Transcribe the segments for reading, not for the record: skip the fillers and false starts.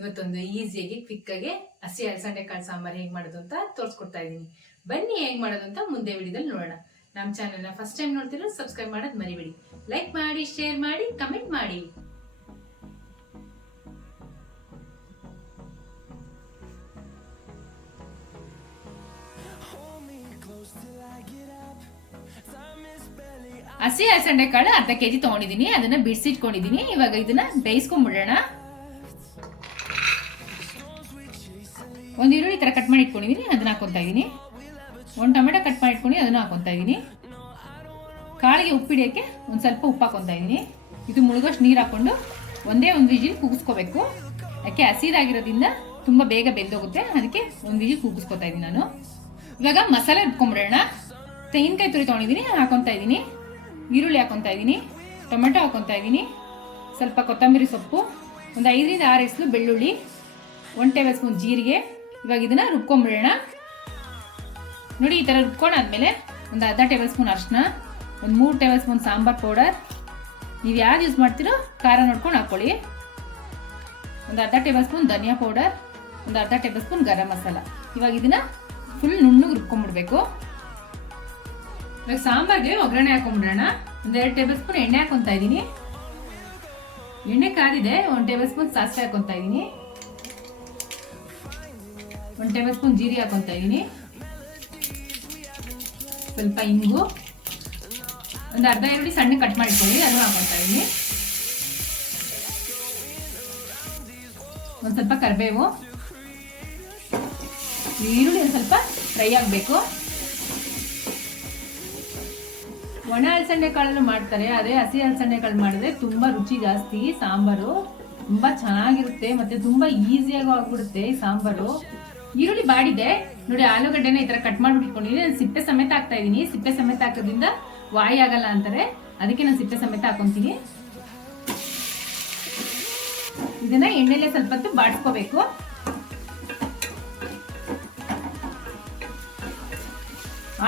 ಇವತ್ತೊಂದು ಈಸಿಯಾಗಿ ಕ್ವಿಕ್ಕಾಗಿ ಹಸಿ ಅಲಸಂಡೆ ಕಾಳು ಸಾಂಬಾರು ಹೇಗೆ ಮಾಡೋದು ಅಂತ ತೋರಿಸ್ಕೊಡ್ತಾ ಇದ್ದೀನಿ. ಬನ್ನಿ ಹೇಗೆ ಮಾಡೋದು ಅಂತ ಮುಂದೆ ವಿಡಿಯೋದಲ್ಲಿ ನೋಡೋಣ. ನಮ್ಮ ಚಾನೆಲ್ನ ಫಸ್ಟ್ ಟೈಮ್ ನೋಡ್ತಿರೋ ಸಬ್ಸ್ಕ್ರೈಬ್ ಮಾಡೋದು ಮರಿಬೇಡಿ. ಲೈಕ್ ಮಾಡಿ, ಶೇರ್ ಮಾಡಿ, ಕಮೆಂಟ್ ಮಾಡಿ. ಹಸಿ ಅಲಸಂಡೆ ಕಾಳು ಅರ್ಧ ಕೆಜಿ ತಗೊಂಡಿದ್ದೀನಿ. ಅದನ್ನ ಬಿಡಿಸಿಟ್ಕೊಂಡಿದ್ದೀನಿ. ಇವಾಗ ಇದನ್ನ ಬೇಯಿಸ್ಕೊಂಡ್ಬಿಡೋಣ. ಒಂದು ಈರುಳ್ಳಿ ತರ ಕಟ್ ಮಾಡಿ ಇಟ್ಕೊಂಡಿದ್ದೀನಿ, ಅದನ್ನ ಹಾಕೊಂತಾ ಇದ್ದೀನಿ. ಒಂದು ಟೊಮೆಟೊ ಕಟ್ ಮಾಡಿ ಇಟ್ಕೊಂಡು ಅದನ್ನು ಹಾಕೊಂತಾ ಇದ್ದೀನಿ. ಕಾಳಿಗೆ ಉಪ್ಪಿಡಿಯೋಕ್ಕೆ ಒಂದು ಸ್ವಲ್ಪ ಉಪ್ಪು ಹಾಕೊಂತಾ ಇದ್ದೀನಿ. ಇದು ಮುಳುಗೋಷ್ಟು ನೀರು ಹಾಕೊಂಡು ಒಂದೇ ಒಂದು ವಿಜಿಲ್ ಕೂಗಿಸ್ಕೋಬೇಕು. ಯಾಕೆ ಹಸಿದಾಗಿರೋದ್ರಿಂದ ತುಂಬ ಬೇಗ ಬೆಂದೋಗುತ್ತೆ, ಅದಕ್ಕೆ ಒಂದು ವಿಜಿಲ್ ಕೂಗಿಸ್ಕೊತಾ ಇದ್ದೀನಿ ನಾನು. ಇವಾಗ ಮಸಾಲೆ ರುಬ್ಕೊಂಡ್ಬಿಡೋಣ. ತೆಂಗಿನಕಾಯಿ ತುರಿ ತೊಗೊಂಡಿದ್ದೀನಿ, ಹಾಕೊತಾ ಇದ್ದೀನಿ. ಈರುಳ್ಳಿ ಹಾಕೊತಾ ಇದ್ದೀನಿ, ಟೊಮೆಟೊ ಹಾಕೊತಾ ಇದ್ದೀನಿ, ಸ್ವಲ್ಪ ಕೊತ್ತಂಬರಿ ಸೊಪ್ಪು, ಒಂದು 5 ರಿಂದ 6 ಎಸಳು ಬೆಳ್ಳುಳ್ಳಿ, 1 ಟೇಬಲ್ ಸ್ಪೂನ್ ಜೀರಿಗೆ. ಇವಾಗ ಇದನ್ನು ರುಬ್ಕೊಂಡ್ಬಿಡೋಣ. ನೋಡಿ, ಈ ಥರ ರುಬ್ಕೊಂಡಾದ್ಮೇಲೆ ಒಂದು ಅರ್ಧ ಟೇಬಲ್ ಸ್ಪೂನ್ ಅರಿಶಿನ, ಒಂದು 3 ಟೇಬಲ್ ಸ್ಪೂನ್ ಸಾಂಬಾರ್ ಪೌಡರ್, ನೀವು ಯಾವ್ದು ಯೂಸ್ ಮಾಡ್ತೀರೋ ಖಾರ ನೋಡ್ಕೊಂಡು ಹಾಕ್ಕೊಳ್ಳಿ. ಒಂದು ಅರ್ಧ ಟೇಬಲ್ ಸ್ಪೂನ್ ಧನಿಯಾ ಪೌಡರ್, ಒಂದು ಅರ್ಧ ಟೇಬಲ್ ಸ್ಪೂನ್ ಗರಂ ಮಸಾಲ. ಇವಾಗ ಇದನ್ನು ಫುಲ್ ನುಣ್ಣಗೆ ರುಬ್ಕೊಂಡ್ಬಿಡ್ಬೇಕು. ಇವಾಗ ಸಾಂಬಾರ್ಗೆ ಒಗ್ಗರಣೆ ಹಾಕೊಂಡ್ಬಿಡೋಣ. ಒಂದು 2 ಟೇಬಲ್ ಸ್ಪೂನ್ ಎಣ್ಣೆ ಹಾಕೊತಾ ಇದ್ದೀನಿ. ಎಣ್ಣೆ ಕಾದಿದೆ. 1 ಟೇಬಲ್ ಸ್ಪೂನ್ ಸಾಸಿವೆ ಹಾಕೊತಾ ಇದ್ದೀನಿ, 1 ಟೇಬಲ್ ಸ್ಪೂನ್ ಜೀರಿಗೆ ಹಾಕೊತಾ ಇದ್ದೀನಿ, ಸ್ವಲ್ಪ ಇಂಗು, ಒಂದು ಅರ್ಧ ಈರುಳ್ಳಿ ಸಣ್ಣ ಕಟ್ ಮಾಡಿಟ್ಕೊಳ್ಳಿ, ಅದನ್ನು ಹಾಕೊತಾ ಇದ್ದೀನಿ, ಒಂದು ಸ್ವಲ್ಪ ಕರಿಬೇವು. ಈರುಳ್ಳಿ ಒಂದು ಸ್ವಲ್ಪ ಫ್ರೈ ಆಗಬೇಕು. ಒಣ ಅಲಸಂಡೆ ಕಾಳನ್ನು ಮಾಡ್ತಾರೆ, ಅದೇ ಹಸಿ ಅಲಸಂಡೆ ಕಾಳು ಮಾಡಿದ್ರೆ ತುಂಬ ರುಚಿ ಜಾಸ್ತಿ. ಸಾಂಬಾರು ತುಂಬ ಚೆನ್ನಾಗಿರುತ್ತೆ, ಮತ್ತೆ ತುಂಬ ಈಸಿಯಾಗಿ ಆಗ್ಬಿಡುತ್ತೆ ಈ ಸಾಂಬಾರು. ಈರುಳ್ಳಿ ಬಾಡಿದೆ ನೋಡಿ. ಆಲೂಗಡ್ಡೆನ ಈ ಥರ ಕಟ್ ಮಾಡಿಬಿಟ್ಕೊಂಡಿದ್ದೀನಿ. ನಾನು ಸಿಪ್ಪೆ ಸಮೇತ ಹಾಕ್ತಾ ಇದ್ದೀನಿ. ಸಿಪ್ಪೆ ಸಮೇತ ಹಾಕೋದ್ರಿಂದ ವಾಯಿ ಆಗಲ್ಲ ಅಂತಾರೆ, ಅದಕ್ಕೆ ನಾನು ಸಿಪ್ಪೆ ಸಮೇತ ಹಾಕೊಂತೀನಿ. ಇದನ್ನ ಎಣ್ಣೆಲೆ ಸ್ವಲ್ಪ ಹೊತ್ತು ಬಾಡಿಸ್ಕೋಬೇಕು.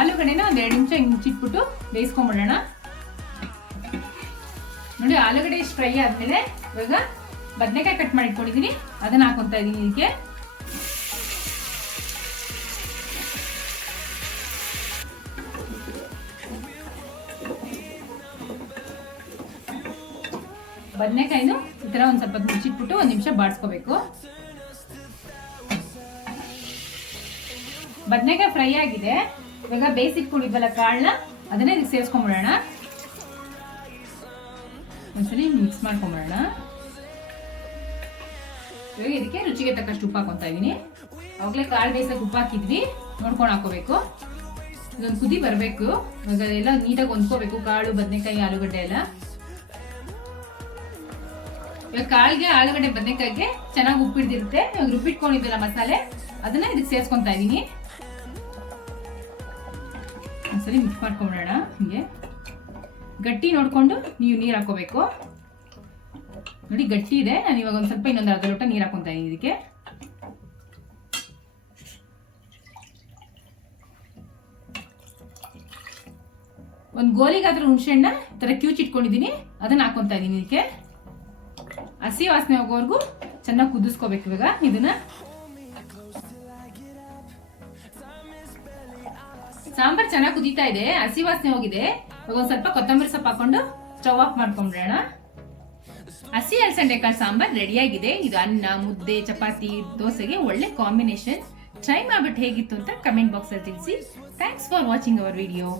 ಆಲೂಗಡ್ಡೆನ ಒಂದು 2 ನಿಮಿಷ ಮುಚ್ಚಿಟ್ಬಿಟ್ಟು ಬೇಯಿಸ್ಕೊಂಡ್ಬಿಡೋಣ. ನೋಡಿ, ಆಲೂಗಡ್ಡೆ ಇಷ್ಟು ಫ್ರೈ ಆದ್ಮೇಲೆ ಇವಾಗ ಬದನೆಕಾಯಿ ಕಟ್ ಮಾಡಿ ಇಟ್ಕೊಂಡಿದ್ದೀನಿ, ಅದನ್ನ ಹಾಕೊಂತಾ ಇದ್ದೀನಿ. ಇದಕ್ಕೆ ಬದನೆಕಾಯಿನು ಈ ತರ ಒಂದ್ ಸ್ವಲ್ಪ ಮುಚ್ಚಿಟ್ಬಿಟ್ಟು 1 ನಿಮಿಷ ಬಾಡಿಸ್ಕೋಬೇಕು. ಬದನೆಕಾಯಿ ಫ್ರೈ ಆಗಿದೆ. ಇವಾಗ ಬೇಯಿಸಿಟ್ಕೊಂಡಿದ್ವಲ್ಲ ಕಾಳನ್ನ, ಅದನ್ನ ಇದಕ್ಕೆ ಸೇರಿಸ್ಕೊಂಡ್ಬಿಡೋಣ. ಒಂದ್ಸಲಿ ಮಿಕ್ಸ್ ಮಾಡ್ಕೊಂಡ್ಬಿಡೋಣ. ಇವಾಗ ಇದಕ್ಕೆ ರುಚಿಗೆ ತಕ್ಕಷ್ಟು ಉಪ್ಪು ಹಾಕೊತಾ ಇದೀನಿ. ಅವಾಗಲೇ ಕಾಳು ಬೇಯಿಸಕ್ಕೆ ಉಪ್ಪು ಹಾಕಿದ್ವಿ, ನೋಡ್ಕೊಂಡು ಹಾಕೋಬೇಕು. ಇದೊಂದು ಕುದಿ ಬರಬೇಕು. ಇವಾಗ ಎಲ್ಲ ನೀಟಾಗಿ ಹೊಂದ್ಕೋಬೇಕು, ಕಾಳು, ಬದನೆಕಾಯಿ, ಆಲೂಗಡ್ಡೆ ಎಲ್ಲ. ಇವಾಗ ಕಾಳಿಗೆ, ಆಲೂಗಡ್ಡೆ, ಬದನೆಕಾಯಿಗೆ ಚೆನ್ನಾಗಿ ಉಪ್ಪು ಹಿಡಿದಿರುತ್ತೆ. ಇವಾಗ ರುಬ್ಬಿಟ್ಕೊಂಡಿದ್ದಲ್ಲ ಮಸಾಲೆ, ಅದನ್ನ ಇದಕ್ಕೆ ಸೇರಿಸ್ಕೊಂತಾ ಇದೀನಿ. ಒಂದ್ಸರಿ ಮಿಕ್ಸ್ ಮಾಡ್ಕೊಂಬಿಡೋಣ. ಹಿಂಗೆ ಗಟ್ಟಿ ನೋಡ್ಕೊಂಡು ನೀವು ನೀರು ಹಾಕೋಬೇಕು. ನೋಡಿ, ಗಟ್ಟಿ ಇದೆ. ನಾನು ಇವಾಗ ಒಂದು ಸ್ವಲ್ಪ ಇನ್ನೊಂದು ಅರ್ಧ ಲೋಟ ನೀರು ಹಾಕೊಂತಾ ಇದೀನಿ ಇದಕ್ಕೆ. ಒಂದು ಗೋಲಿಗಾದ್ರೂ ಹುಣಸೆಹಣ್ಣ ಈ ಥರ ಕ್ಯೂಚಿಟ್ಕೊಂಡಿದ್ದೀನಿ, ಅದನ್ನ ಹಾಕೊಂತಾ ಇದೀನಿ ಇದಕ್ಕೆ. ಹಸಿ ವಾಸನೆ ಹೋಗೋವರೆಗೂ ಚೆನ್ನಾಗಿ ಕುದಿಸ್ಕೋಬೇಕು. ಇವಾಗ ಇದನ್ನ ಸಾಂಬಾರ್ ಚೆನ್ನಾಗಿ ಕುದೀತಾ ಇದೆ, ಹಸಿ ವಾಸನೆ ಹೋಗಿದೆ. ಇವಾಗ ಒಂದು ಸ್ವಲ್ಪ ಕೊತ್ತಂಬರಿ ಸೊಪ್ಪು ಹಾಕೊಂಡು ಸ್ಟವ್ ಆಫ್ ಮಾಡ್ಕೊಂಡ್ಬಿಡೋಣ. ಹಸಿ ಅಲಸಂಡೆ ಕಾಳು ಸಾಂಬಾರ್ ರೆಡಿಯಾಗಿದೆ. ಇದು ಅನ್ನ, ಮುದ್ದೆ, ಚಪಾತಿ, ದೋಸೆಗೆ ಒಳ್ಳೆ ಕಾಂಬಿನೇಷನ್. ಟ್ರೈ ಮಾಡ್ಬಿಟ್ಟು ಹೇಗಿತ್ತು ಅಂತ ಕಮೆಂಟ್ ಬಾಕ್ಸ್ ಅಲ್ಲಿ ತಿಳಿಸಿ. Thanks for watching our video.